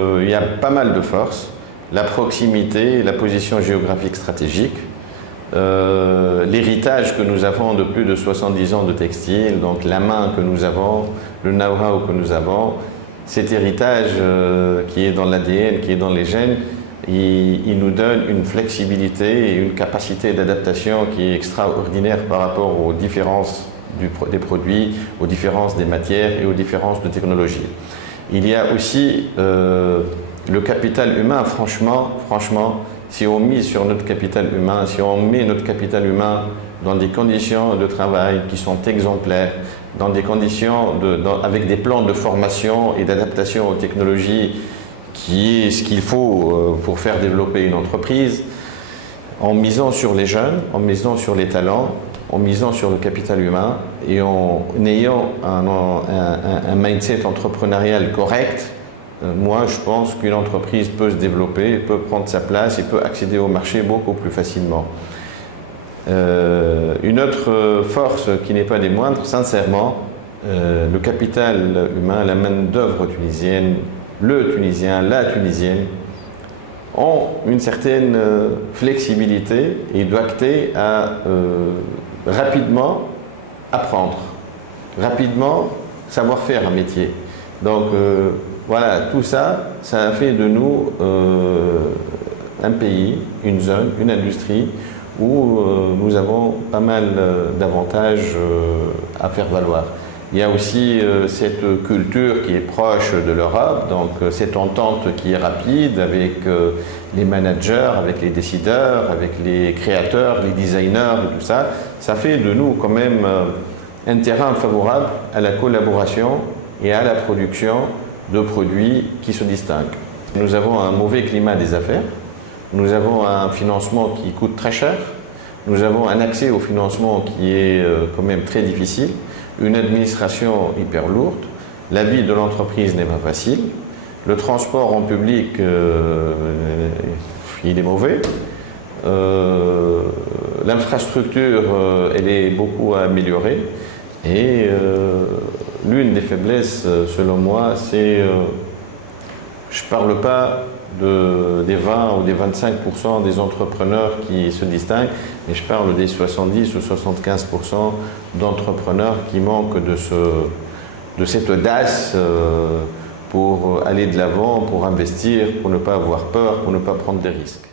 Il y a pas mal de forces, la proximité, la position géographique stratégique, l'héritage que nous avons de plus de 70 ans de textile, donc la main que nous avons, le know-how que nous avons, cet héritage qui est dans l'ADN, qui est dans les gènes, il nous donne une flexibilité et une capacité d'adaptation qui est extraordinaire par rapport aux différences des produits, aux différences des matières et aux différences de technologie. Il y a aussi le capital humain. Franchement, si on mise sur notre capital humain, si on met notre capital humain dans des conditions de travail qui sont exemplaires, dans des conditions avec des plans de formation et d'adaptation aux technologies qui est ce qu'il faut pour faire développer une entreprise, en misant sur les jeunes, en misant sur les talents, en misant sur le capital humain et en ayant un mindset entrepreneurial correct, moi je pense qu'une entreprise peut se développer, peut prendre sa place et peut accéder au marché beaucoup plus facilement. Une autre force qui n'est pas des moindres, sincèrement, le capital humain, la main-d'œuvre tunisienne, le Tunisien, la Tunisienne, ont une certaine flexibilité et doigté à rapidement apprendre, rapidement savoir faire un métier. Donc voilà, tout ça, ça a fait de nous un pays, une zone, une industrie où nous avons pas mal d'avantages à faire valoir. Il y a aussi cette culture qui est proche de l'Europe, donc cette entente qui est rapide avec les managers, avec les décideurs, avec les créateurs, les designers et tout ça. Ça fait de nous quand même un terrain favorable à la collaboration et à la production de produits qui se distinguent. Nous avons un mauvais climat des affaires, nous avons un financement qui coûte très cher, nous avons un accès au financement qui est quand même très difficile, une administration hyper lourde, la vie de l'entreprise n'est pas facile, le transport en public il est mauvais, l'infrastructure elle est beaucoup à améliorer et l'une des faiblesses selon moi c'est, je ne parle pas des 20 ou des 25% des entrepreneurs qui se distinguent, mais je parle des 70 ou 75% d'entrepreneurs qui manquent de cette audace pour aller de l'avant, pour investir, pour ne pas avoir peur, pour ne pas prendre des risques.